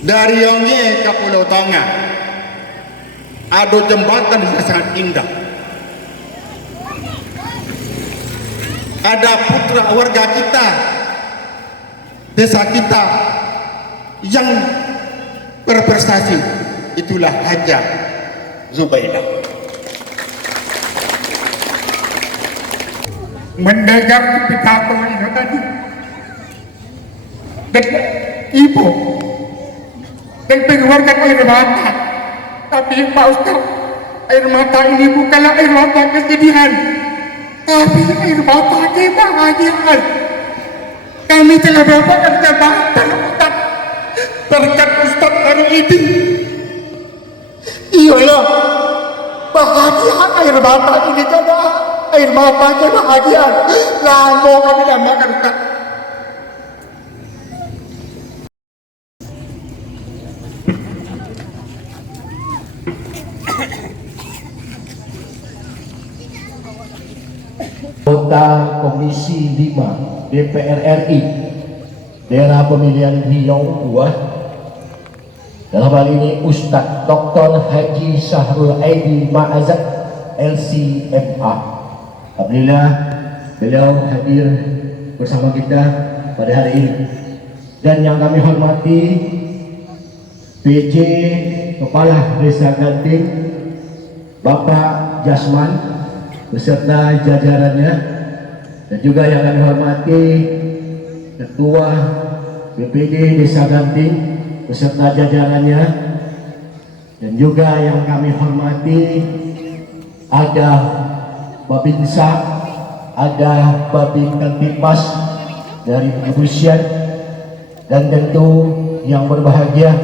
Dari Yongye ke Pulau Tonga ada jembatan yang sangat indah. Ada putra warga kita, desa kita yang berprestasi, itulah Haja Zubaidah. Mendengar pidato itu tadi, dan ibu dan mengeluarkan air mata, tapi Pak Ustaz, air mata ini bukanlah air mata kesedihan, tapi air mata kebahagiaan. Kami telah mendapatkan jabatan Ustaz berkat Ustaz hari ini. Iyalah, bahagia air mata ini karena air mata kebahagiaan. Lama kami dambakan Ustaz. Anggota Komisi 5 DPR RI daerah pemilihan Riau 2, dalam hal ini Ustadz Dr. Haji Syahrul Aidi Ma'azak LCMA. Alhamdulillah beliau hadir bersama kita pada hari ini, dan yang kami hormati PJ Kepala Desa Ganting Bapak Jasman beserta jajarannya, dan juga yang kami hormati Ketua BPD Desa Ganting beserta jajarannya, dan juga yang kami hormati ada Babinsa, ada Babin Kantipmas dari kepolisian, dan tentu yang berbahagia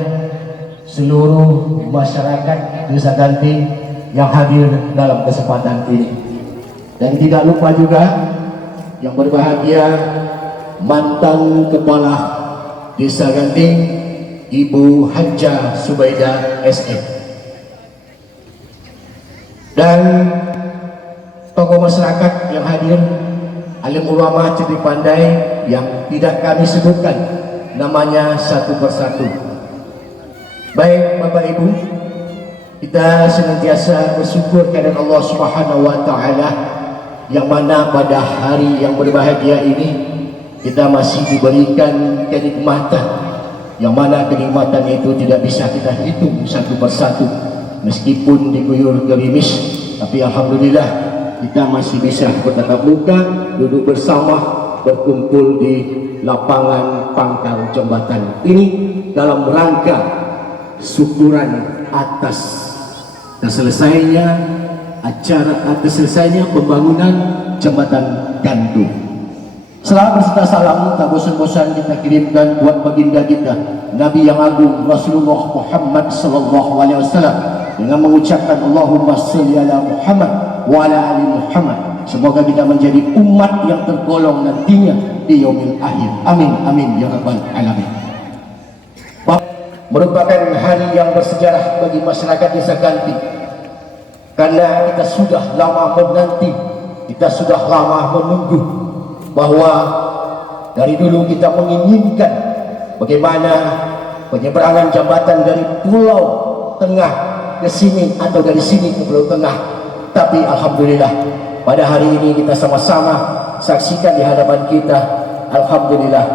seluruh masyarakat Desa Ganting yang hadir dalam kesempatan ini. Dan tidak lupa juga yang berbahagia mantan kepala Desa Ganting Ibu Haja Zubaidah SM, dan tokoh masyarakat yang hadir, alim ulama cerdik pandai yang tidak kami sebutkan namanya satu persatu. Baik Bapak Ibu, kita senantiasa bersyukur kepada Allah Subhanahu wa Ta'ala, yang mana pada hari yang berbahagia ini kita masih diberikan kenikmatan, yang mana kenikmatan itu tidak bisa kita hitung satu persatu, meskipun diguyur gerimis, tapi alhamdulillah kita masih bisa bertatap muka, duduk bersama, berkumpul di lapangan pangkal jembatan ini dalam rangka syukuran atas keselesaiannya selesainya pembangunan jembatan gantung. Salam berserta salam tak bosan-bosan kita kirimkan buat baginda kita Nabi yang agung Rasulullah Muhammad sallallahu alaihi wasallam, dengan mengucapkan Allahumma sholli ala Muhammad wa ala ali Muhammad. Semoga kita menjadi umat yang tergolong nantinya di yaumil akhir. Amin amin ya rabbal alamin. Merupakan hari yang bersejarah bagi masyarakat Desa Ganting, karena kita sudah lama menanti, kita sudah lama menunggu, bahwa dari dulu kita menginginkan bagaimana penyeberangan jembatan dari Pulau Tengah ke sini atau dari sini ke Pulau Tengah. Tapi alhamdulillah pada hari ini kita sama-sama saksikan di hadapan kita, alhamdulillah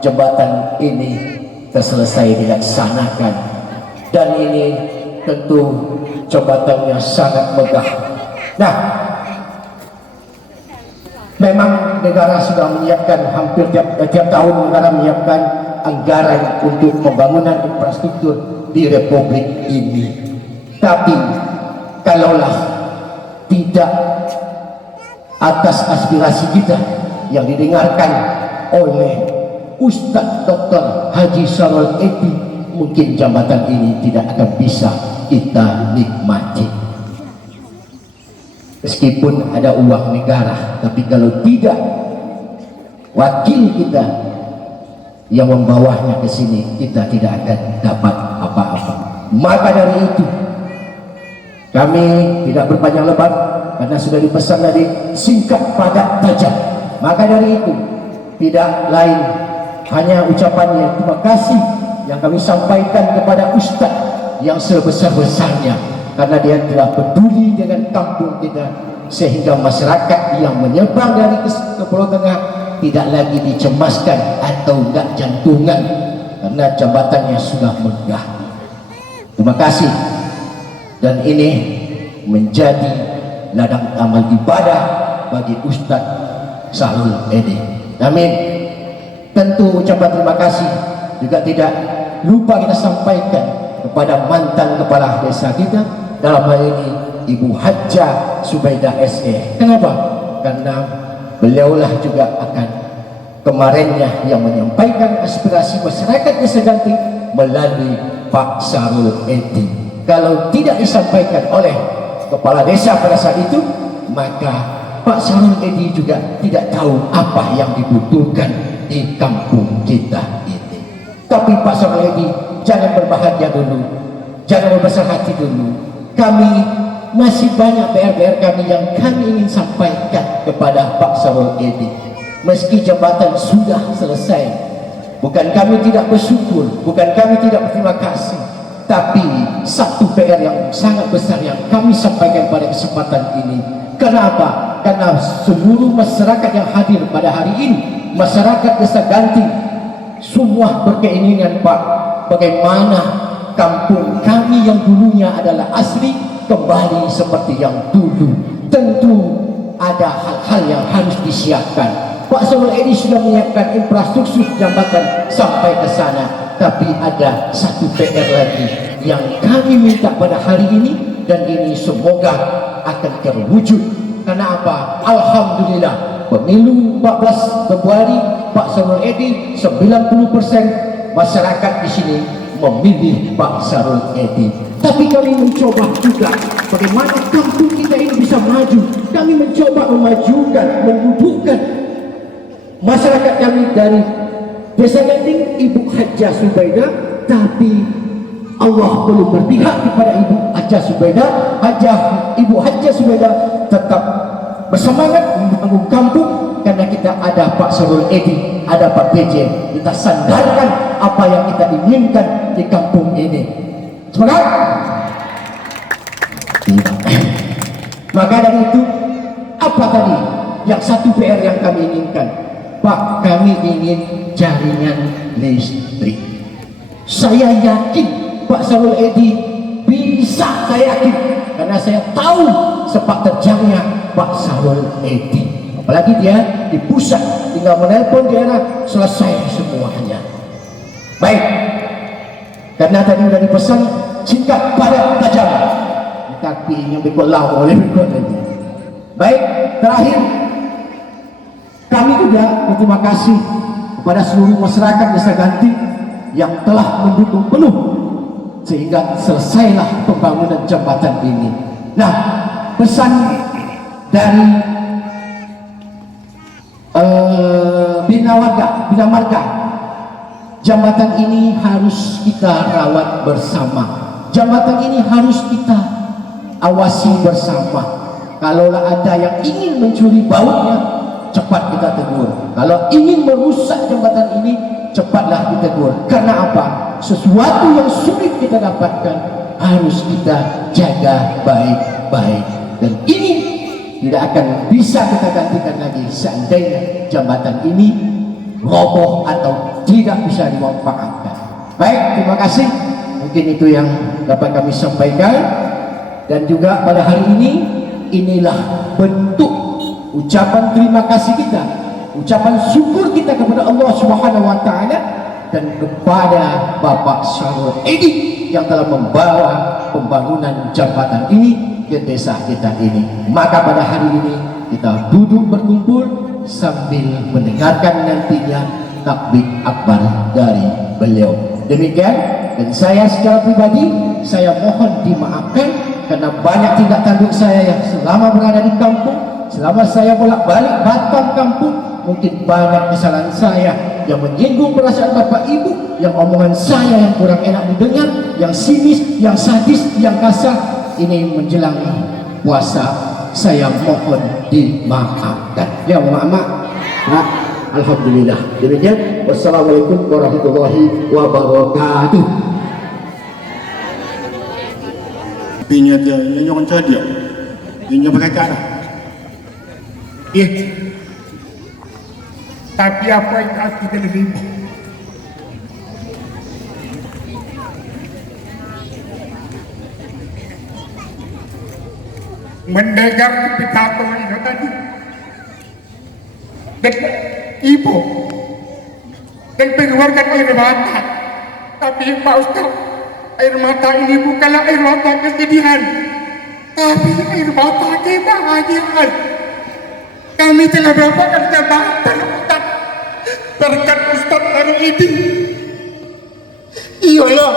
jembatan ini selesai dilaksanakan, dan ini tentu jembatannya sangat megah. Nah, memang negara sudah menyiapkan hampir tiap tahun negara menyiapkan anggaran untuk pembangunan infrastruktur di Republik ini. Tapi kalaulah tidak atas aspirasi kita yang didengarkan oleh Ustadz Dr. Haji Syahrul Aidi, mungkin jembatan ini tidak akan bisa kita nikmati. Meskipun ada uang negara, tapi kalau tidak wakil kita yang membawanya ke sini, kita tidak akan dapat apa-apa. Maka dari itu kami tidak berpanjang lebar, karena sudah dipesan tadi singkat padat tajam. Maka dari itu tidak lain hanya ucapannya terima kasih yang kami sampaikan kepada Ustaz yang sebesar-besarnya, karena dia telah peduli dengan kampung kita, sehingga masyarakat yang menyeberang dari ke Pulau Tengah tidak lagi dicemaskan atau enggak jantungan karena jambatannya sudah megah. Terima kasih, dan ini menjadi ladang amal ibadah bagi Ustaz Sahrul Edy. Amin. Tentu ucapan terima kasih juga tidak lupa kita sampaikan kepada mantan kepala desa kita, dalam hal ini Ibu Hajjah Subaidah SE. Kenapa? Karena beliaulah juga akan kemarinnya yang menyampaikan aspirasi masyarakat Desa Ganting melalui Pak Sahrul Edy. Kalau tidak disampaikan oleh kepala desa pada saat itu, maka Pak Sahrul Edy juga tidak tahu apa yang dibutuhkan di kampung kita ini. Tapi Pak Sahrul Edy, jangan berbahagia dulu, jangan berbesar hati dulu. Kami masih banyak PR-PR kami yang kami ingin sampaikan kepada Pak Sahrul Edy. Meski jabatan sudah selesai, bukan kami tidak bersyukur, bukan kami tidak berterima kasih, tapi satu PR yang sangat besar yang kami sampaikan pada kesempatan ini. Kenapa? Karena seluruh masyarakat yang hadir pada hari ini, masyarakat Desa Ganting, semua berkeinginan, Pak, bagaimana kampung kami yang dulunya adalah asli kembali seperti yang dulu. Tentu ada hal-hal yang harus disiapkan. Pak Sahrul Edy sudah menyiapkan infrastruktur jambatan sampai ke sana, tapi ada satu PR lagi yang kami minta pada hari ini, dan ini semoga akan terwujud. Karena apa? Alhamdulillah, pemilu 14 Februari Pak Sahrul Edy 90% masyarakat di sini memilih Pak Sahrul Edy. Tapi kami mencoba juga bagaimana kampung kita ini bisa maju. Kami mencoba memajukan, membubuhkan masyarakat kami dari Desa Ganting, Ibu Hajjah Subaidah. Tapi Allah belum berpihak kepada Ibu Hajjah Subaidah. Ibu Hajjah Subaidah tetap bersemangat membangun kampung, karena kita ada Pak Sahrul Edy, ada Pak PJ. Kita sandarkan apa yang kita inginkan di kampung ini. Semangat! Maka dari itu, apa tadi yang satu PR yang kami inginkan? Pak, kami ingin jaringan listrik. Saya yakin Pak Sahrul Edy bisa, saya yakin, karena saya tahu sepak terjangnya Pak Sahrul Edy. Apalagi dia di pusat, tinggal menelpon daerah, selesai semuanya. Baik, karena tadi sudah dipesan singkat padat tajam, tapi yang berkolau oleh berikut lagi. Baik, terakhir kami juga berterima kasih kepada seluruh masyarakat Desa Ganting yang telah mendukung penuh sehingga selesailah pembangunan jembatan ini. Nah, pesan dari Bina Marga, jembatan ini harus kita rawat bersama. Jembatan ini harus kita awasi bersama. Kalaulah ada yang ingin mencuri bautnya, cepat kita tegur. Kalau ingin merusak jembatan ini, cepatlah ditegur. Karena apa? Sesuatu yang sulit kita dapatkan harus kita jaga baik-baik. Dan ini tidak akan bisa kita gantikan lagi seandainya jembatan ini roboh atau tidak bisa dimanfaatkan. Baik, terima kasih. Mungkin itu yang dapat kami sampaikan. Dan juga pada hari ini, inilah bentuk ucapan terima kasih kita, ucapan syukur kita kepada Allah Subhanahu wa Ta'ala dan kepada Bapak Sahrul Edy yang telah membawa pembangunan jembatan ini ke desa kita ini. Maka pada hari ini kita duduk berkumpul sambil mendengarkan nantinya takbir akbar dari beliau. Demikian, dan saya secara pribadi saya mohon dimaafkan karena banyak tindak tanduk saya yang selama berada di kampung, selama saya bolak-balik Batam kampung, mungkin banyak kesalahan saya yang menyinggung perasaan Bapak Ibu, yang omongan saya yang kurang enak didengar, yang sinis, yang sadis, yang kasar. Ini menjelang puasa, saya mohon dimaafkan. Ya, mak, Alhamdulillah. Demikian. Wassalamualaikum warahmatullahi wabarakatuh. Pinya dia yang dia, yang pakai cara. Iya. Tapi apa yang aku terima? Mendengar pidato itu tadi, dan ibu, dan mengeluarkan air mata. Tapi Pak Ustaz, air mata ini bukanlah air mata kesedihan, tapi air mata kebahagiaan. Kami telah mendapatkan jabatan Ustaz berkat Ustaz hari ini. Iyalah,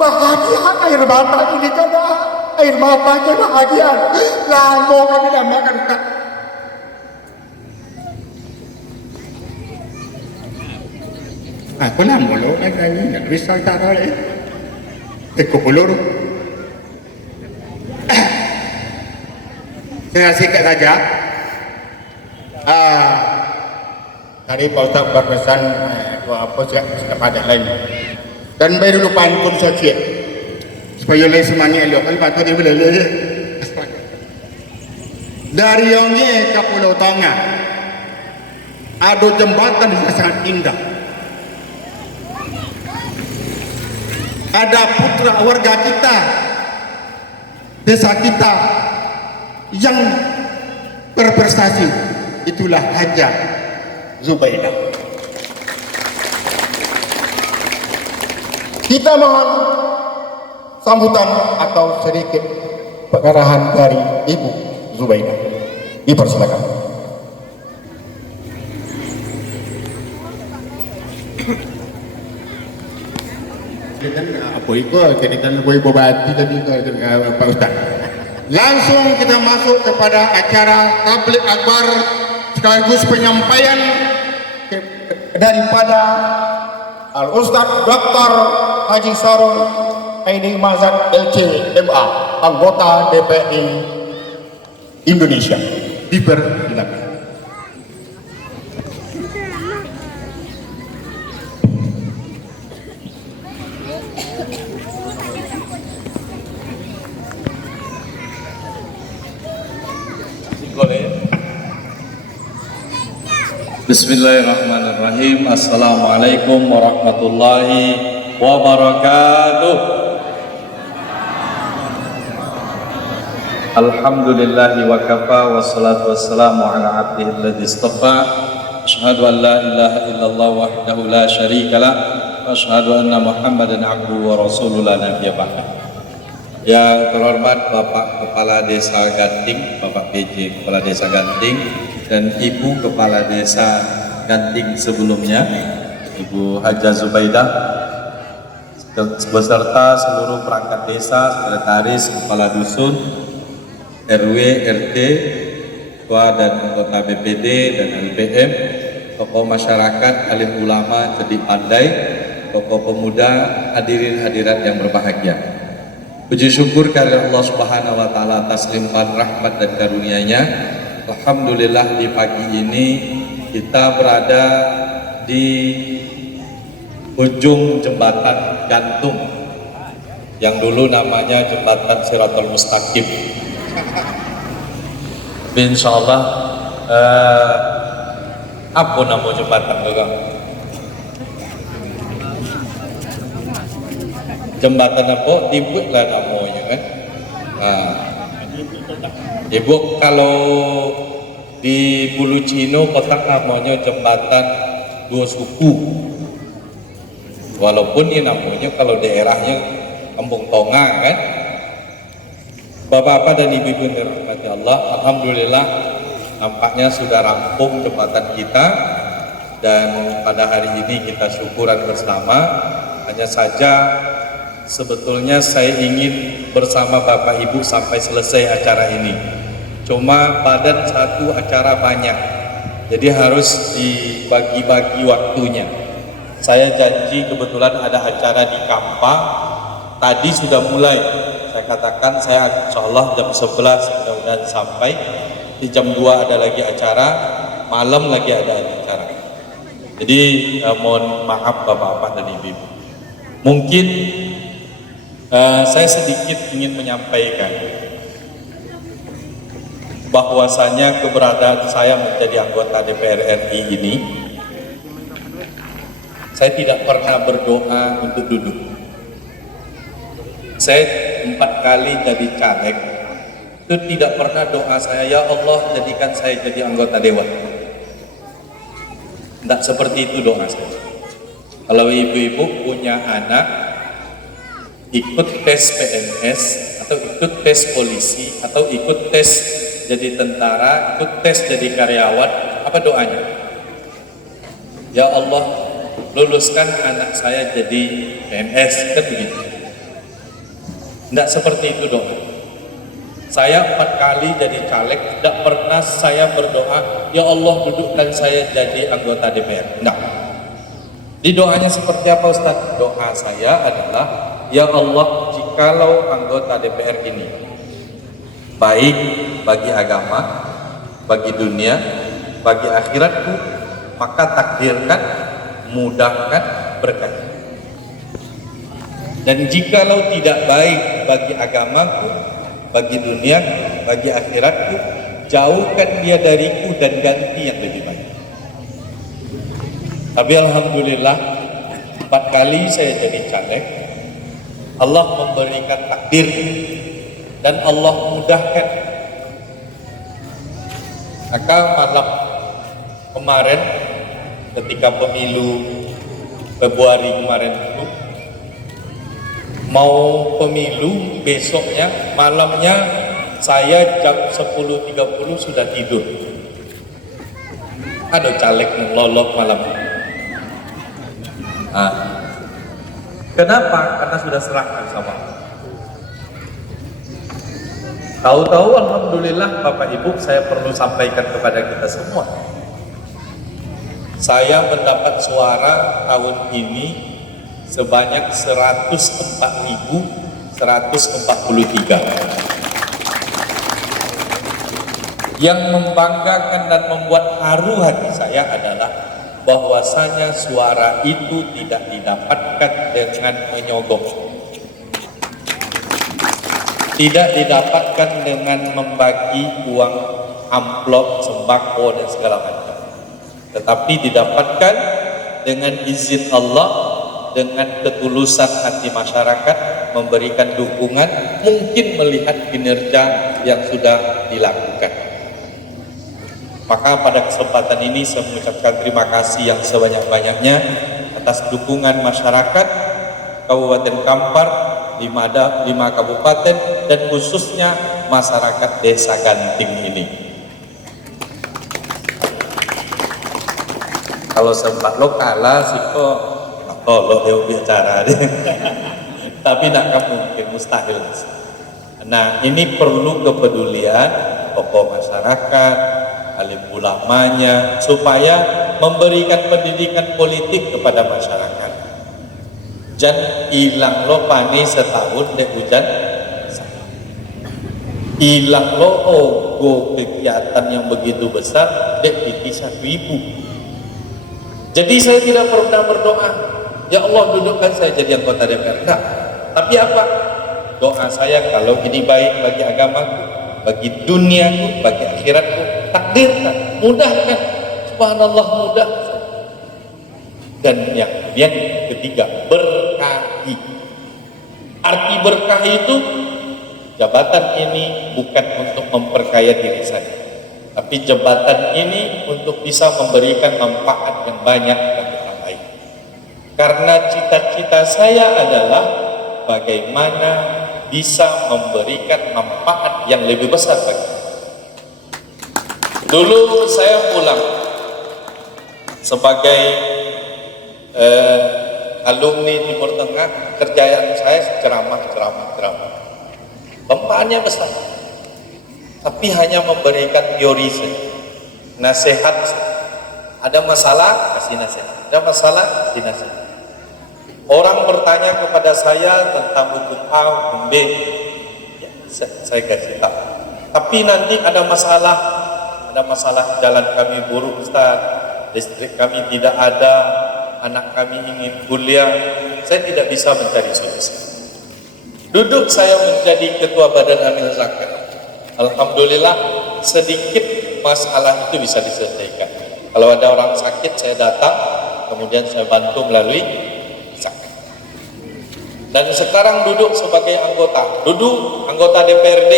bahagia air mata ini karena air mata kebahagiaan. Lama kami dambakan Ustaz. Aku lah mulu nagani nggak bisa cara le. Tekupulur. Saya singkat saja. Tadi Pak Ustaz berpesan apa sih kepada lain. Dan baru lupa pun saja. Supaya lain semuanya elok. Kalau patut dia boleh le. Dari Yongye ke Pulau Tonga ada jembatan yang sangat indah. Ada putra warga kita, desa kita yang berprestasi, itulah Haja Zubaidah. Kita mohon sambutan atau sedikit pengarahan dari Ibu Zubaidah. Dipersilakan. Apa itu? Kita boleh berbati tadi Pak Ustaz. Langsung kita masuk kepada acara tabligh akbar sekaligus penyampaian daripada Al Ustaz Dr. Haji Sarul Aini Mazat LC.MA, anggota DPI Indonesia. Dipersilakan. Bismillahirrahmanirrahim. Assalamualaikum warahmatullahi wabarakatuh. Alhamdulillahi wa kafa, wassalatu wassalamu ala abdihi alladhi istafa. Asyhadu an la ilaha illallah wahdahu la syarikalah wa asyhadu anna Muhammadan abduhu wa rasuluhu la nabiyya ba'dah. Yang terhormat Bapak Kepala Desa Ganting, Bapak PJ Kepala Desa Ganting, dan Ibu Kepala Desa Ganting sebelumnya, Ibu Haja Zubaidah, beserta seluruh perangkat desa, sekretaris, kepala dusun, RW, RT, ketua dan anggota BPD dan LPM, tokoh masyarakat, alim ulama, cerdik pandai, tokoh pemuda, hadirin hadirat yang berbahagia. Puji syukur karena Allah Subhanahu wa taala atas limpahan rahmat dan karunia-Nya. Alhamdulillah di pagi ini kita berada di ujung jembatan gantung yang dulu namanya jembatan Siratul Mustaqim. Insyaallah apa nama jembatan itu? Jembatan apa? Dibuatlah namanya kan. Ibu kalau di Pulau Cino kotak namanya jembatan dua suku. Walaupun ini namanya kalau daerahnya Kampung Tonga kan. Bapak-bapak dan ibu-ibu yang dirahmati Allah, alhamdulillah nampaknya sudah rampung jembatan kita dan pada hari ini kita syukuran bersama. Hanya saja sebetulnya saya ingin bersama Bapak Ibu sampai selesai acara ini. Cuma badan satu acara banyak, jadi harus dibagi-bagi waktunya. Saya janji kebetulan ada acara di Kampa, tadi sudah mulai. Saya katakan saya insya Allah jam 11 mudah-mudahan sampai. Di jam 2 ada lagi acara, malam lagi ada acara. Jadi mohon maaf bapak-bapak dan ibu-ibu. Mungkin saya sedikit ingin menyampaikan bahwasanya keberadaan saya menjadi anggota DPR RI ini, saya tidak pernah berdoa untuk duduk. Saya 4 kali jadi caleg, itu tidak pernah doa saya, ya Allah jadikan saya jadi anggota dewan. Tidak seperti itu doa saya. Kalau ibu-ibu punya anak ikut tes PNS atau ikut tes polisi atau ikut tes jadi tentara, ikut tes jadi karyawan, apa doanya? Ya Allah, luluskan anak saya jadi PNS, kan begitu. Tidak seperti itu doa. Saya 4 kali jadi caleg, tidak pernah saya berdoa, ya Allah dudukkan saya jadi anggota DPR. Tidak. Di doanya seperti apa Ustaz? Doa saya adalah, ya Allah, jikalau anggota DPR ini baik bagi agama, bagi dunia, bagi akhiratku, maka takdirkan, mudahkan, berkahi. Dan jikalau tidak baik bagi agamaku, bagi dunia, bagi akhiratku, jauhkan dia dariku dan ganti yang lebih baik. Tapi alhamdulillah 4 kali saya jadi caleg, Allah memberikan takdir dan Allah mudahkan. Maka malam kemarin ketika pemilu Februari kemarin itu mau pemilu, besoknya malamnya saya jam 10.30 sudah tidur. Ada caleg yang lolok malam. Kenapa? Karena sudah serahkan sama Allah. Tahu-tahu alhamdulillah Bapak Ibu, saya perlu sampaikan kepada kita semua. Saya mendapat suara tahun ini sebanyak 104.143. Yang membanggakan dan membuat haru hati saya adalah bahwasanya suara itu tidak didapatkan dengan menyogok, tidak didapatkan dengan membagi uang amplop, sembako dan segala macam, tetapi didapatkan dengan izin Allah, dengan ketulusan hati masyarakat memberikan dukungan, mungkin melihat kinerja yang sudah dilakukan. Maka pada kesempatan ini saya mengucapkan terima kasih yang sebanyak-banyaknya atas dukungan masyarakat Kabupaten Kampar, 5 kabupaten dan khususnya masyarakat Desa Ganting ini. Kalau sempat lo kalah sih kok lo dia bicara deh. Tapi tidak mungkin, mustahil. Nah, ini perlu kepedulian tokoh masyarakat, alim ulamanya, supaya memberikan pendidikan politik kepada masyarakat. Jan hilang lo pani setahun dek hujan, hilang lo ogo kegiatan yang begitu besar dek titi 1.000. Jadi saya tidak pernah berdoa, ya Allah dudukkan saya jadi anggota DPR. Nah, tapi apa? Doa saya kalau ini baik bagi agamaku, bagi duniaku, bagi akhiratku, takdirkan, mudahkan. Subhanallah, mudah. Dan yang ketiga, berkahi. Arti berkahi itu, jabatan ini bukan untuk memperkaya diri saya, tapi jabatan ini untuk bisa memberikan manfaat yang banyak bagi orang lain. Karena cita-cita saya adalah bagaimana bisa memberikan manfaat yang lebih besar bagi. Dulu saya pulang sebagai alumni Timur Tengah, kerjaan saya ceramah. Manfaatnya besar, tapi hanya memberikan teori saja, nasihat. Ada masalah, kasih nasihat. Ada masalah, kasih nasihat. Orang bertanya kepada saya tentang hukum A, hukum B, ya, saya kasih tahu. Tapi nanti ada masalah jalan kami buruk Ustaz, listrik kami tidak ada, anak kami ingin kuliah, saya tidak bisa mencari solusi. Duduk saya menjadi ketua Badan Amil Zakat. Alhamdulillah sedikit masalah itu bisa diselesaikan. Kalau ada orang sakit saya datang, kemudian saya bantu melalui zakat. Dan sekarang duduk sebagai anggota DPRD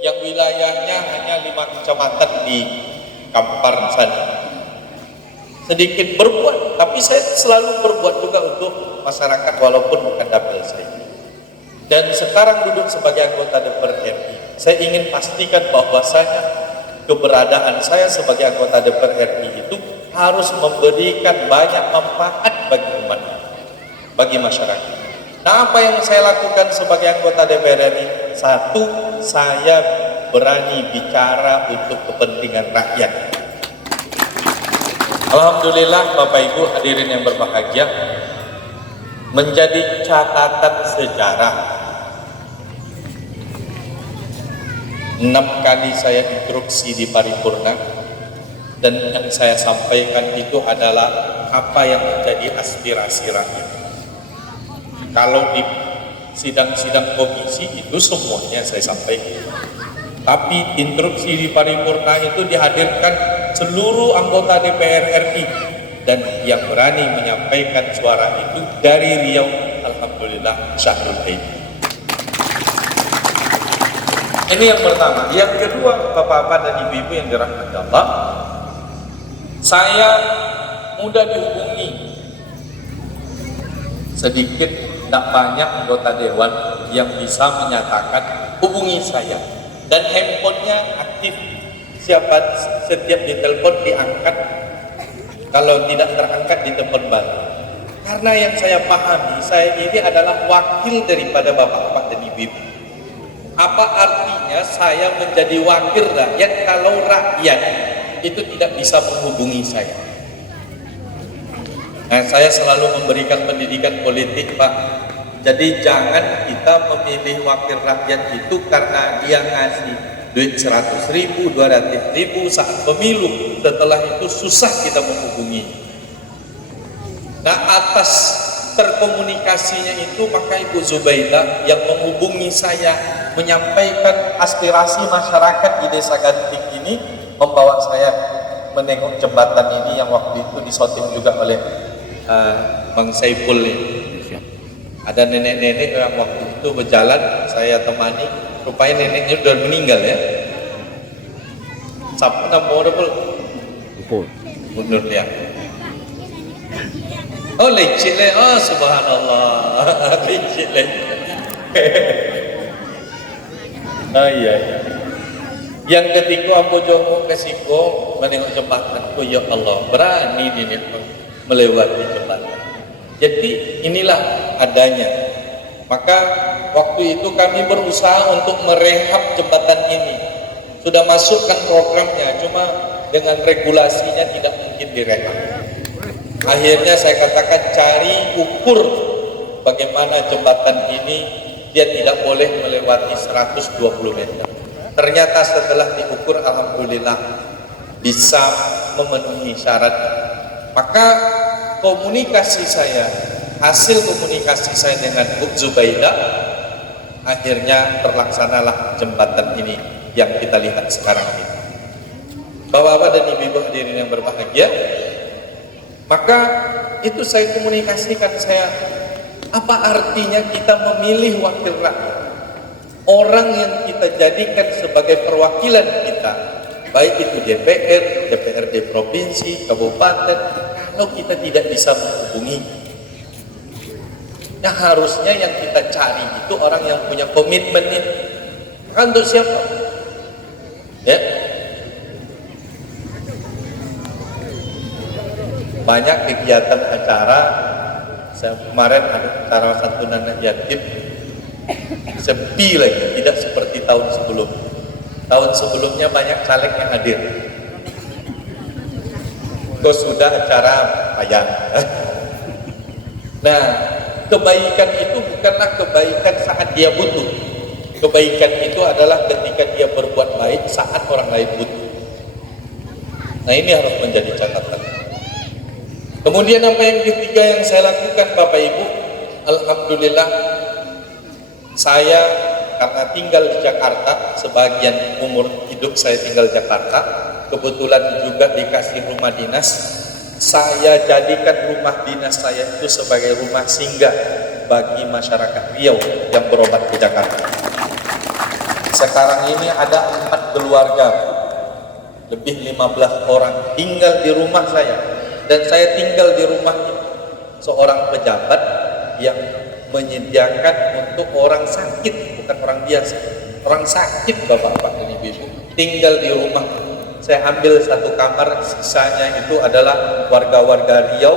yang wilayahnya hanya 5 kecamatan di Kampar sana. Sedikit berbuat, tapi saya selalu berbuat juga untuk masyarakat walaupun bukan dapil saya. Dan sekarang duduk sebagai anggota DPR RI, saya ingin pastikan bahwasanya keberadaan saya sebagai anggota DPR RI itu harus memberikan banyak manfaat bagi umat, bagi masyarakat. Nah, apa yang saya lakukan sebagai anggota DPR RI? Satu, saya berani bicara untuk kepentingan rakyat. Alhamdulillah Bapak Ibu hadirin yang berbahagia, menjadi catatan sejarah 6 kali saya instruksi di paripurna, dan yang saya sampaikan itu adalah apa yang menjadi aspirasi rakyat. Kalau di sidang-sidang komisi itu semuanya saya sampaikan, tapi instruksi di paripurna itu dihadirkan seluruh anggota DPR RI, dan yang berani menyampaikan suara itu dari Riau, alhamdulillah Syahrul Haidar. Ini yang pertama. Yang kedua, Bapak-bapak dan Ibu-ibu yang dirahmati Allah, saya mudah dihubungi, sedikit tak banyak anggota dewan yang bisa menyatakan hubungi saya, dan handphonenya aktif. Setiap ditelepon diangkat, kalau tidak terangkat ditelepon balik. Karena yang saya pahami, saya ini adalah wakil daripada bapak-bapak dan ibu-ibu. Apa artinya saya menjadi wakil rakyat kalau rakyat itu tidak bisa menghubungi saya? Nah, saya selalu memberikan pendidikan politik, Pak. Jadi jangan kita memilih wakil rakyat itu karena dia ngasih duit 100.000, 200.000 saat pemilu. Setelah itu susah kita menghubungi. Nah, atas terkomunikasinya itu maka Ibu Zubaidah yang menghubungi saya, menyampaikan aspirasi masyarakat di Desa Ganting ini, membawa saya menengok jembatan ini yang waktu itu disoting juga oleh Bang Saiful ini. Ada nenek-nenek yang waktu itu berjalan, saya temani. Rupanya neneknya sudah meninggal ya. Siapa nama orang Mundur ya. Oh lecet le, oh subhanallah, lecet le. Oh iya. Yang ketiga aku jongkok ke Siko menengok jembatanku, ya Allah berani ini melewati jembatan. Jadi inilah adanya. Maka waktu itu kami berusaha untuk merehab jembatan ini. Sudah masukkan programnya, cuma dengan regulasinya tidak mungkin direhab. Akhirnya saya katakan cari ukur bagaimana jembatan ini dia tidak boleh melewati 120 meter. Ternyata setelah diukur alhamdulillah bisa memenuhi syarat. Maka komunikasi saya, hasil komunikasi saya dengan Bu Zubaidah, akhirnya terlaksanalah jembatan ini yang kita lihat sekarang ini. Bapak-bapak dan ibu-ibu hadirin yang berbahagia, maka itu saya komunikasikan, saya apa artinya kita memilih wakil rakyat, orang yang kita jadikan sebagai perwakilan kita, baik itu DPR, DPRD provinsi, kabupaten. Kalau kita tidak bisa menghubungi, yang harusnya yang kita cari itu orang yang punya komitmen ini. Kan untuk siapa? Ya. Banyak kegiatan acara. Saya kemarin ada acara santunan anak yatim, sepi lagi, tidak seperti tahun sebelumnya. Tahun sebelumnya banyak caleg yang hadir. Terus sudah acara ayam. Nah, kebaikan itu bukanlah kebaikan saat dia butuh. Kebaikan itu adalah ketika dia berbuat baik saat orang lain butuh. Nah, ini harus menjadi catatan. Kemudian apa yang ketiga yang saya lakukan Bapak Ibu, alhamdulillah saya karena tinggal di Jakarta, sebagian umur hidup saya tinggal di Jakarta, kebetulan juga dikasih rumah dinas, saya jadikan rumah dinas saya itu sebagai rumah singgah bagi masyarakat Riau yang berobat ke Jakarta. Sekarang ini ada 4 keluarga, lebih 15 orang tinggal di rumah saya, dan saya tinggal di rumah seorang pejabat yang menyediakan untuk orang sakit, bukan orang biasa, orang sakit Bapak-bapak dan Ibu-ibu tinggal di rumah. Saya ambil 1 kamar, sisanya itu adalah warga-warga Riau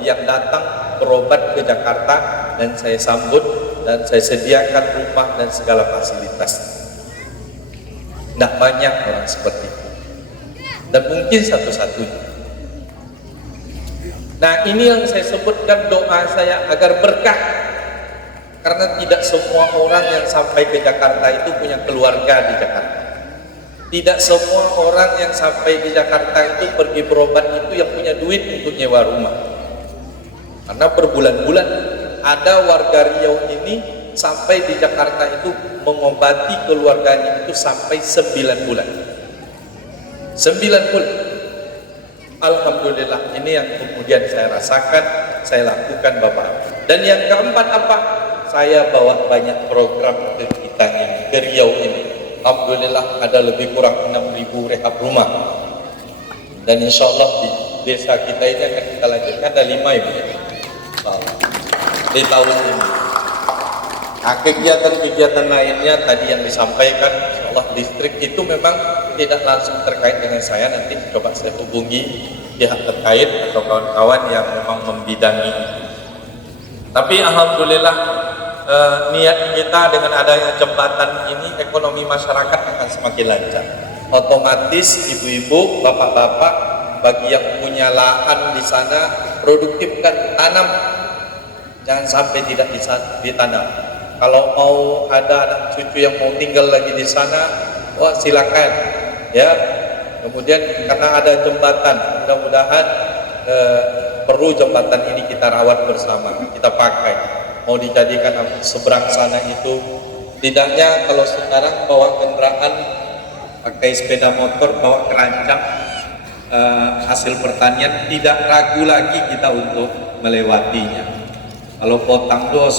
yang datang berobat ke Jakarta, dan saya sambut dan saya sediakan rumah dan segala fasilitas. Tidak banyak orang seperti itu, dan mungkin satu-satunya. Nah, ini yang saya sebutkan doa saya agar berkah, karena tidak semua orang yang sampai ke Jakarta itu punya keluarga di Jakarta. Tidak semua orang yang sampai di Jakarta itu pergi berobat itu yang punya duit untuk nyewa rumah, karena berbulan-bulan. Ada warga Riau ini sampai di Jakarta itu mengobati keluarganya itu sampai 9 bulan. 9 bulan. Alhamdulillah, ini yang kemudian saya rasakan, saya lakukan Bapak. Dan yang keempat apa? Saya bawa banyak program ke kita ini, ke Riau ini. Alhamdulillah ada lebih kurang 6.000 rehab rumah. Dan insya Allah di desa kita ini akan kita lanjutkan, ada 5 Ibu ya, di tahun ini. Nah, kegiatan-kegiatan lainnya tadi yang disampaikan, insya Allah distrik itu memang tidak langsung terkait dengan saya. Nanti coba saya hubungi pihak terkait atau kawan-kawan yang memang membidangi. Tapi alhamdulillah niat kita dengan adanya jembatan ini, ekonomi masyarakat akan semakin lancar. Otomatis ibu-ibu, bapak-bapak, bagi yang punya lahan di sana, produktifkan, tanam, jangan sampai tidak ditanam. Kalau mau ada anak cucu yang mau tinggal lagi di sana, wah silakan ya. Kemudian karena ada jembatan, mudah-mudahan perlu jembatan ini kita rawat bersama, kita pakai. Mau dijadikan seberang sana itu, tidaknya kalau sekarang bawa kendaraan pakai sepeda motor, bawa keranjang hasil pertanian, tidak ragu lagi kita untuk melewatinya. Kalau potang tuh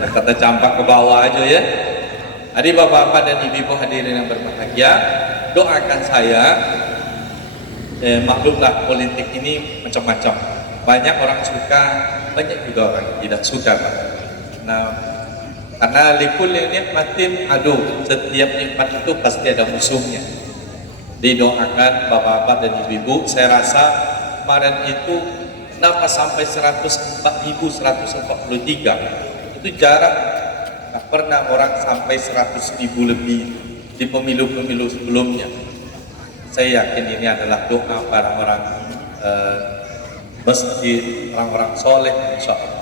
saya kata campak ke bawah aja ya. Jadi bapak-bapak dan ibu-ibu hadirin yang berbahagia, doakan saya. Maklumlah politik ini macam-macam. Banyak orang suka, banyak juga orang yang tidak suka. Nah, karena likulli nikmatin adu, setiap nikmat itu pasti ada musuhnya. Didoakan bapak-bapak dan ibu-ibu. Saya rasa kemarin itu kenapa sampai 104.143, itu jarang, tak pernah orang sampai 100.000 lebih di pemilu-pemilu sebelumnya. Saya yakin ini adalah doa para orang masjid, orang-orang soleh, insya Allah.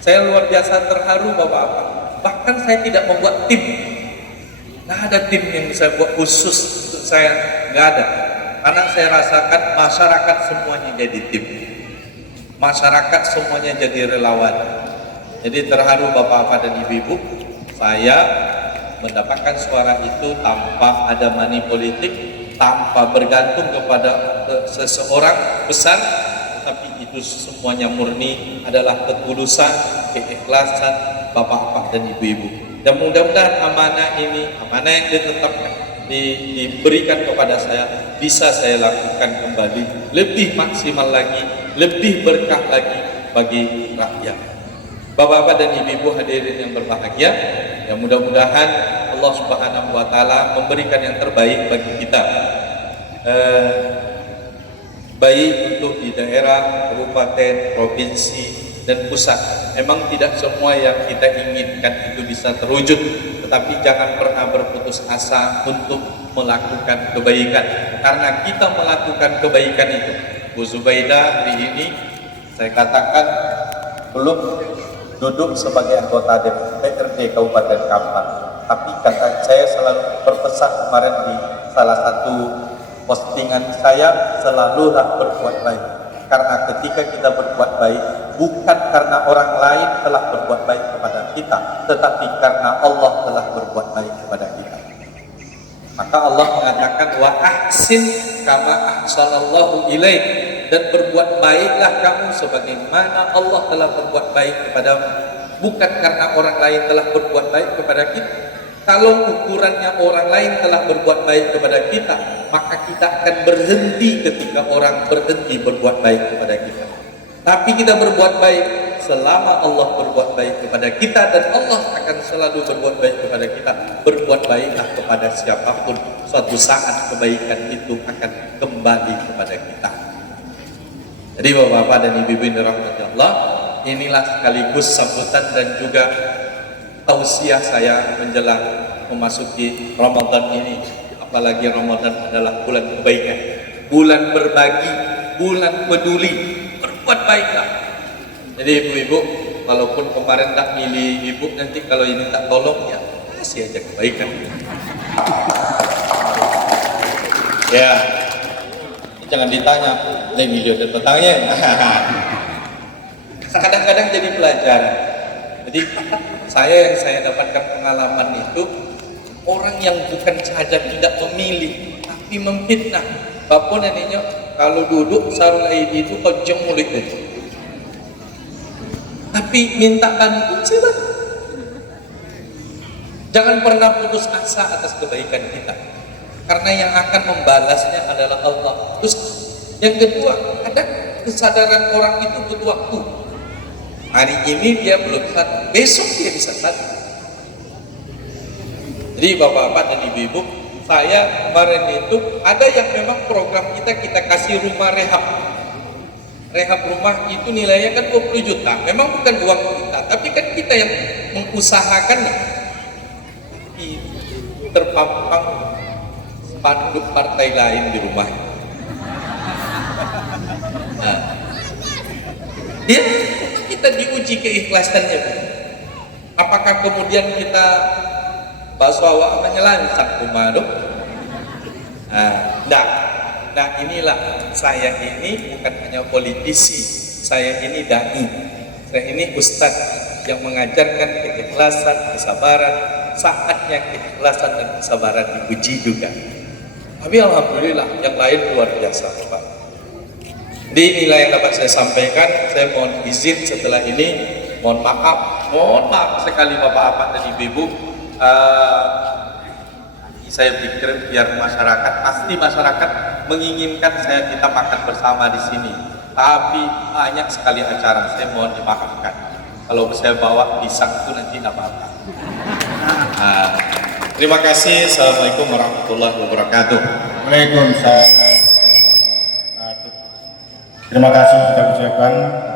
Saya luar biasa terharu bapak-bapak. Bahkan saya tidak membuat tim, nggak ada tim yang saya buat khusus untuk saya, nggak ada. Karena saya rasakan masyarakat semuanya jadi tim, masyarakat semuanya jadi relawan. Jadi terharu bapak-bapak dan ibu-ibu, saya mendapatkan suara itu tanpa ada money politik, tanpa bergantung kepada seseorang besar, tapi itu semuanya murni adalah ketulusan, keikhlasan bapak-bapak dan ibu-ibu. Dan mudah-mudahan amanah ini, amanah yang ditetapkan, diberikan kepada saya, bisa saya lakukan kembali lebih maksimal lagi, lebih berkah lagi bagi rakyat. Bapak-bapak dan ibu-ibu hadirin yang berbahagia, yang mudah-mudahan Allah Subhanahu wa taala memberikan yang terbaik bagi kita. Baik untuk di daerah, kabupaten, provinsi dan pusat. Memang tidak semua yang kita inginkan itu bisa terwujud, tetapi jangan pernah berputus asa untuk melakukan kebaikan. Karena kita melakukan kebaikan itu, Bu Zubaidah hari ini saya katakan belum duduk sebagai anggota DPRD Kabupaten Kampar, tapi kata saya selalu berpesan kemarin di salah satu Postingan saya selalulah berbuat baik. Karena ketika kita berbuat baik, bukan karena orang lain telah berbuat baik kepada kita, tetapi karena Allah telah berbuat baik kepada kita. Maka Allah mengatakan wa ahsin kama ahsanallahu ilaik, dan berbuat baiklah kamu sebagaimana Allah telah berbuat baik kepadamu. Bukan karena orang lain telah berbuat baik kepada kita. Kalau ukurannya orang lain telah berbuat baik kepada kita, maka kita akan berhenti ketika orang berhenti berbuat baik kepada kita. Tapi kita berbuat baik selama Allah berbuat baik kepada kita, dan Allah akan selalu berbuat baik kepada kita. Berbuat baiklah kepada siapapun, suatu saat kebaikan itu akan kembali kepada kita. Jadi bapak-bapak dan ibu-ibu yang dirahmati Allah, inilah sekaligus sambutan dan juga tausiah saya menjelang memasuki Ramadan ini. Apalagi Ramadan adalah bulan kebaikan, bulan berbagi, bulan peduli. Berbuat baiklah. Jadi ibu-ibu, walaupun kemarin tak milih ibu, nanti kalau ini tak tolong, ya kasih aja kebaikan. Ya, jangan ditanya, le milih dan petangnya. Kadang-kadang jadi pelajaran. Jadi yang saya dapatkan pengalaman itu, orang yang bukan saja tidak memilih, tapi memfitnah. Bapak neneknya kalau duduk sarul aidi itu kenceng mulutnya, tapi minta bantuan saya bantu. Jangan pernah putus asa atas kebaikan kita, karena yang akan membalasnya adalah Allah. Terus yang kedua, ada kesadaran orang itu butuh waktu. Hari ini dia belum sadar, besok dia bisa sadar. Jadi bapak-bapak dan ibu-ibu, saya kemarin itu ada yang memang program kita kasih rumah rehab. Rehab rumah itu nilainya kan 20 juta. Memang bukan uang kita, tapi kan kita yang mengusahakannya. Terpampang spanduk partai lain di rumah. Nah, dia kita diuji keikhlasannya. Apakah kemudian kita bakso awak menyelansang rumah itu? Nah, inilah saya ini bukan hanya politisi, saya ini dai, saya ini ustadz yang mengajarkan keikhlasan, kesabaran. Saatnya keikhlasan dan kesabaran diuji juga. Tapi alhamdulillah yang lain luar biasa, Pak. Jadi inilah yang dapat saya sampaikan. Saya mohon izin setelah ini, mohon maaf sekali bapak-bapak dan ibu-ibu. Saya pikir biar pasti masyarakat menginginkan kita makan bersama di sini. Tapi banyak sekali acara, saya mohon dimaafkan. Kalau saya bawa pisang itu nanti tidak apa-apa. Terima kasih. Assalamualaikum warahmatullahi wabarakatuh. Waalaikumsalam. Terima kasih kita ucapkan kepada